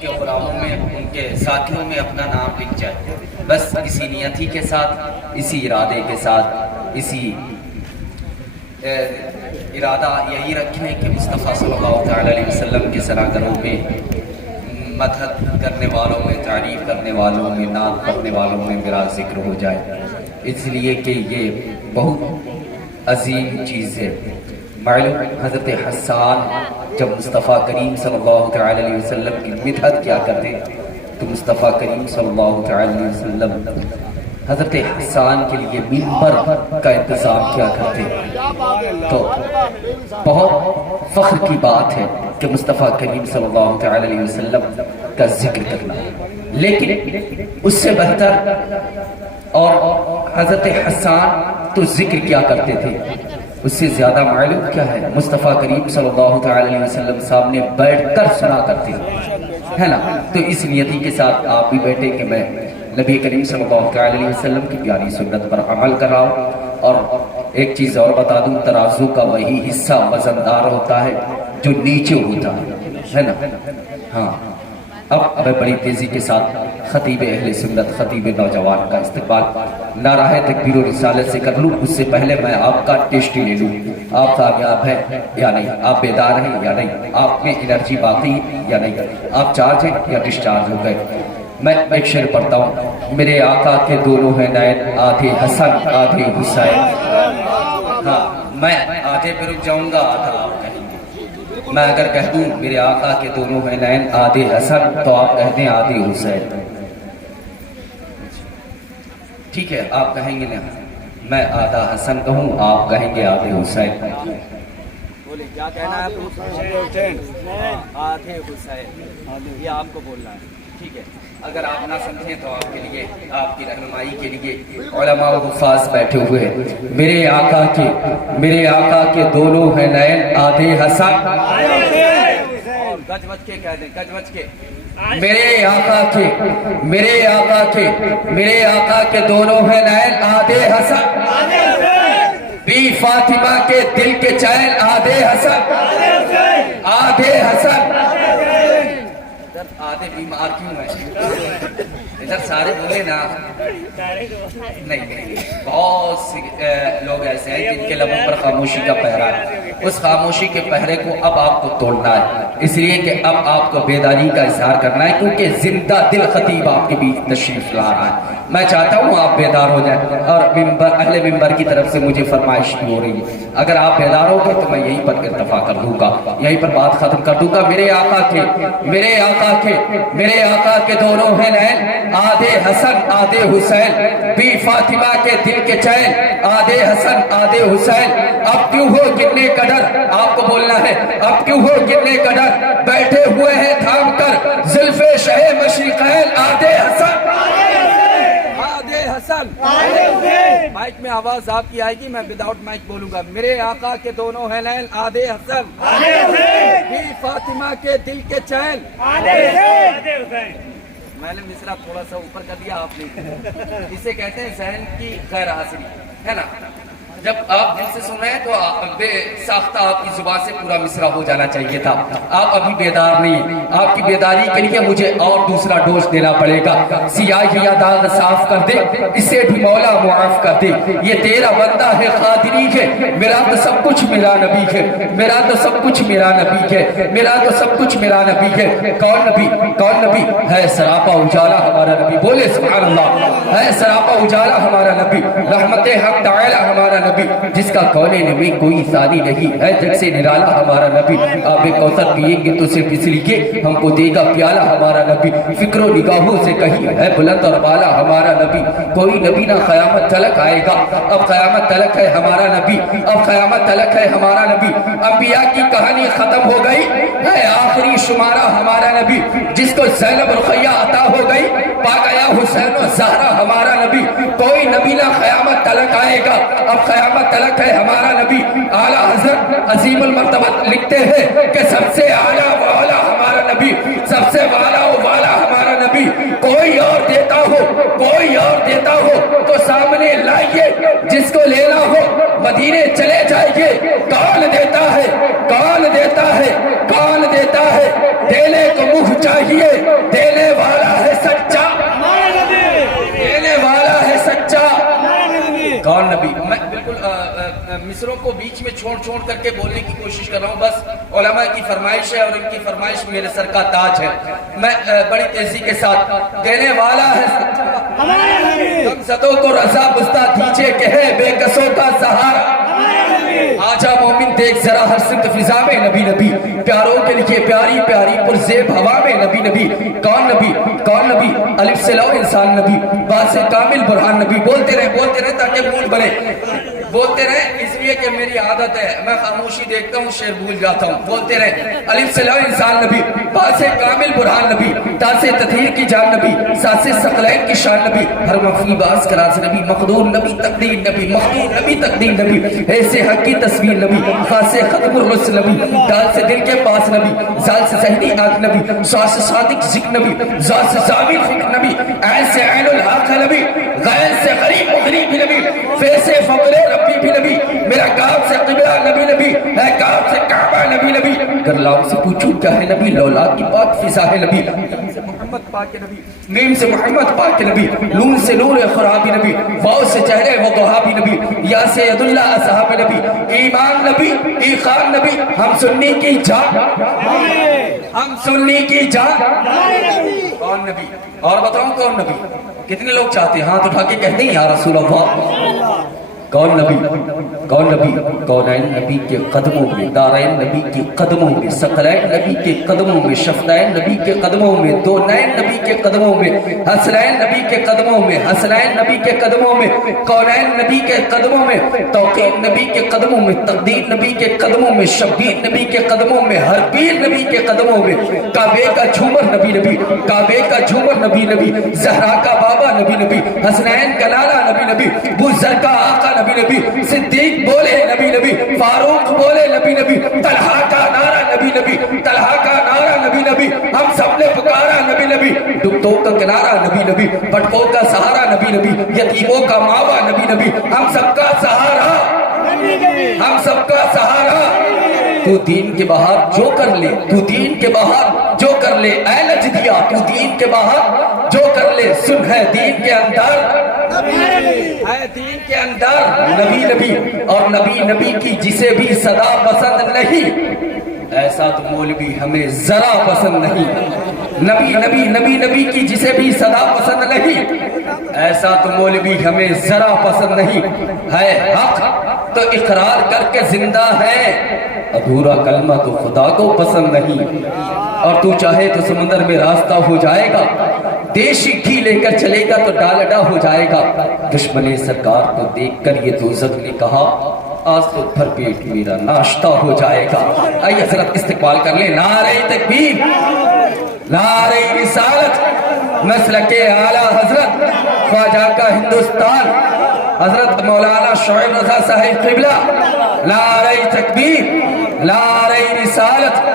کے غلاموں میں ان کے ساتھیوں میں اپنا نام لکھ جائے. بس اسی نیتی کے ساتھ، اسی ارادے کے ساتھ، اسی ارادہ یہی رکھیں کہ مصطفیٰ صلی اللہ تعالی علیہ وسلم کے سراغروں میں مدحت کرنے والوں میں، تعریف کرنے والوں میں، نام کرنے والوں میں میرا ذکر ہو جائے، اس لیے کہ یہ بہت عظیم چیز ہے. معلوم حضرت حسان جب مصطفیٰ کریم صلی اللہ تعالی علیہ وسلم کی مدحت کیا کرتے تو مصطفیٰ کریم صلی اللہ تعالی علیہ وسلم حضرت حسان کے لیے منبر کا انتظام کیا کرتے. تو بہت فخر کی بات ہے کہ مصطفیٰ کریم صلی اللہ تعالی علیہ وسلم کا ذکر کرنا، لیکن اس سے بہتر اور حضرت حسان تو ذکر کیا کرتے تھے، اس سے زیادہ معلوم کیا ہے، مصطفیٰ کریم صلی اللہ تعالی علیہ وسلم سامنے بیٹھ کر سنا کرتے ہے نا. تو اس نیتی کے ساتھ آپ بھی بیٹھے کہ میں نبی کریم صلی اللہ تعالی علیہ وسلم کی پیاری سنت پر عمل کر رہا ہوں. اور ایک چیز اور بتا دوں، ترازو کا وہی حصہ وزندار ہوتا ہے جو نیچے ہوتا ہے نا. ہاں، اب میں بڑی تیزی کے ساتھ خطیب اہل سنت، خطیب نوجوان کا استقبال نعرہ تکبیر و رسالت سے کر لوں. اس سے پہلے میں آپ کا ٹیسٹ لے لوں، آپ کامیاب ہیں یا نہیں، آپ بیدار ہیں یا نہیں، آپ میں انرجی باقی یا نہیں، آپ چارج ہیں یا ڈسچارج ہو گئے. میں ایک شعر پڑھتا ہوں، میرے آقا کے دونوں ہیں نین، آدھے حسن آدھے حسین. ہاں، میں آدھے پہ رک جاؤں گا، آدھا آپ کہیں گے. میں اگر کہہ دوں میرے آقا کے دونوں ہیں نین آدھے حسن تو آپ کہہ دیں آدھے حسین. ٹھیک ہے، آپ کہیں گے نا، میں آدھا حسن کہوں، آپ کہیں گے آدھے حسین. بولے کیا کہنا ہے؟ آدھے حسین، یہ آپ کو بولنا ہے. ٹھیک ہے، اگر آپ نہ سمجھیں تو آپ کے لیے، آپ کی رہنمائی کے لیے علماء و حفاظ بیٹھے ہوئے ہیں. میرے آقا کے دونوں ہیں نین آدھے حسن. گج بج کے کہہ دیں، گج بج کے. میرے آقا کے دونوں ہیں نین آدھے حسن، بی فاطمہ کے دل کے چین آدھے حسن، آدھے حسن. آدھے بیمار کیوں ہیں ادھر؟ سارے بولے نا. نہیں، بہت سے لوگ ایسے ہیں جن کے لبوں پر خاموشی کا پہرا ہے. اس خاموشی کے پہرے کو اب آپ کو توڑنا ہے، اس لیے کہ اب آپ کو بیداری کا اظہار کرنا ہے، کیونکہ زندہ دل خطیب آپ کے بیچ تشریف لا رہا ہے. میں چاہتا ہوں آپ بیدار ہو جائیں، اور اہل منبر کی طرف سے مجھے فرمائش بھی ہو رہی ہے، اگر آپ بیدار ہو گے تو میں یہیں پر اتفاق کر دوں گا، یہیں پر بات ختم کر دوں گا. میرے آقا کے دونوں ہیں نین آدھے حسن آدھے حسین، بی فاطمہ کے دل کے چین آدھے حسن آدھے حسین. اب کیوں ہو گرنے کا ڈر، آپ کو بولنا ہے، اب کیوں ہو گرنے کا ڈر، بیٹھے ہوئے ہیں تھام کر زلف شہ مشرقین آدھے حسن آدھے حسن. مائک میں آواز آپ کی آئے گی، میں وداؤٹ مائک بولوں گا. میرے آقا کے دونوں ہیں نین آدھے حسن، بی فاطمہ کے دل کے چین آدھے حسین. میں نے مصرع تھوڑا سا اوپر کر دیا آپ نے، اسے کہتے ہیں ذہن کی غیر حاضری، ہے نا. جب آپ دل سے سن رہے ہیں تو بے ساختہ آپ کی زبان سے پورا مصرع ہو جانا چاہیے تھا. آپ ابھی بیدار نہیں، آپ کی بیداری کے لیے مجھے اور دوسرا ڈوز دینا پڑے گا. سیاہیاں داغ صاف کر دے، اسے بھی مولا معاف کر دے. یہ تیرا بندہ ہے قادری ہے، میرا تو سب کچھ میرا نبی ہے، میرا تو سب کچھ میرا نبی ہے، میرا تو سب کچھ میرا نبی ہے. کون نبی ہے؟ سراپا اجالا ہمارا نبی. بولے سبحان اللہ. ہے سراپا اجالا ہمارا نبی، رحمت حق تعالی ہمارا نبی، جس کا کونین میں کوئی ثانی نہیں ہے، جگ سے نرالا ہمارا نبی. آب کوثر پیئیں گے تو صرف اس لیے ہم کو دے گا پیالہ ہمارا نبی. فکر و نگاہوں سے کہیں ہے بلند اور بالا ہمارا نبی. کوئی نبی نہ قیامت تلک آئے گا، اب قیامت تلک ہے ہمارا نبی، اب قیامت تلک ہے ہمارا نبی. انبیاء کی کہانی ختم ہو گئی، ہے آخری شمارہ ہمارا نبی. جس کو زینب رقیہ عطا ہو گئی، پا گیا حسین و زہرا ہمارا نبی. کوئی نبی نہ قیامت تلک آئے گا، اب قیامت تلک ہے ہمارا نبی. اعلیٰ حضرت عظیم المرتبت لکھتے ہیں کہ سب سے اعلیٰ و اعلیٰ ہمارا نبی، سب سے والا و والا ہمارا نبی. کوئی اور دیتا ہو تو سامنے لائیے، جس کو لینا ہو مدینے چلے جائیے. کون دیتا ہے دینے کو منہ چاہیے، دوسروں کو بیچ میں چھوڑ کر کے بولنے کی کوشش کر رہا ہوں، بس علماء کی فرمائش ہے اور ان کی فرمائش میرے سر کا تاج ہے۔ میں بڑی تیزی کے ساتھ دینے والا ہے ہم صدوں کو رضا بستہ دیجئے کہ ہے بے کسوں کا سہارا۔ آجا مومن دیکھ ذرا ہر سمت فضا میں نبی نبی، پیاروں کے لیے پیاری پیاری پرزیب ہوا میں نبی نبی۔ کون نبی الف سے لو انسان نبی، با سے کامل برہان نبی۔ بولتے رہے تاکہ موڈ بنے، بولتے رہے اس لیے کہ میری عادت ہے، میں خاموشی دیکھتا ہوں شعر بھول جاتا ہوں۔ بولتے رہے الف سے لو انسان نبی، با سے کامل برہان نبی، تا سے تطہیر کی جان نبی، سا سے ثقلین کی شان نبی، ہر مخفی باز کا راز نبی، مقدور نبی تقدیر نبی، مخدور نبی تقدیر نبی، ایسے حق کی تصویر نبی، خاص سے ختم الرسل نبی، دال سے دل کے پاس نبی، زال سے ذہنی آنکھ نبی، سا سے صادق ذکر نبی، زا سے زامل فکر نبی، عین سے عین الحق نبی، غیر سے غریب مغریب نبی، فے سے فقر ربی بھی نبی، میرا کعب سے قبلہ نبی نبی، ہے کعب سے کعبہ نبی نبی۔ اگر لام سے پوچھوں کیا ہے نبی، لولا کی پاک فضا ہے نبی، محمد پاک نبی، میم سے محمد پاک نبی، نون سے نور خرابی نبی، واو سے چہرے و غہابی نبی، یا سے ید اللہ اصحاب نبی، ایمان نبی، ایقان نبی، ہم سنی کی جان، ہم سنی کی جان۔ کون نبی؟ اور بتاؤں کون نبی؟ کتنے لوگ چاہتے ہیں ہاتھ اٹھا کے کہتے ہیں یا رسول اللہ؟ کون نبی؟ کونین نبی کے قدموں میں، دارین نبی کے قدموں میں، ثقلین نبی کے قدموں میں، شفنین نبی کے قدموں میں، دو نین نبی کے قدموں میں، حسنین نبی کے قدموں میں، حسنین نبی کے قدموں میں، کونین نبی کے قدموں میں، توقیر نبی کے قدموں میں، تقدیر نبی کے قدموں میں، شبیر نبی کے قدموں میں، حربیر نبی کے قدموں میں، کعبے کا جھومر نبی نبی، کعبے کا جھومر نبی نبی، زہرا کا بابا نبی نبی، حسنین کا لالا نبی نبی، بوذر کا آقا نبی نبی، صدیق بولے نبی نبی، فاروق بولے نبی نبی، طلحہ کا نعرہ نبی نبی، طلحہ کا نعرہ نبی نبی، ہم سب نے پکارا نبی نبی، ڈبتوں کا کنارہ نبی نبی، بٹکوں کا سہارا نبی نبی، یتیموں کا ماوا نبی نبی، ہم سب کا سہارا، ہم سب کا سہارا۔ تو دین کے باہر جو کر لے، تو دین کے باہر جو کر لے، اے نجدیا تو دین کے باہر جو کر لے، سن ہے دین کے اندر، ہے دین کے اندر نبی نبی، اور نبی نبی کی جسے بھی صدا پسند نہیں، ایسا تو مولوی ہمیں ذرا پسند نہیں۔ نبی کی جسے بھی صدا پسند نہیں، ایسا تو مولوی ہمیں ذرا پسند نہیں۔ ہے حق تو اقرار کر کے زندہ ہے، ادھورا کلمہ تو خدا کو پسند نہیں۔ اور تو چاہے تو سمندر میں راستہ ہو جائے گا، دیشی گھی لے کر چلے گا تو ڈالڈا ہو جائے گا۔ دشمن سرکار کو دیکھ کر یہ دوزخ نے کہا آج تو بھر پیٹ میرا ناشتہ ہو جائے گا۔ آئیے حضرت استقبال کر لیں، نعرہ تکبیر، نعرہ رسالت، مسلک اعلیٰ حضرت خواجہ کا ہندوستان حضرت مولانا شعیب رضا صاحب قبلہ، نعرہ تکبیر، نعرہ رسالت۔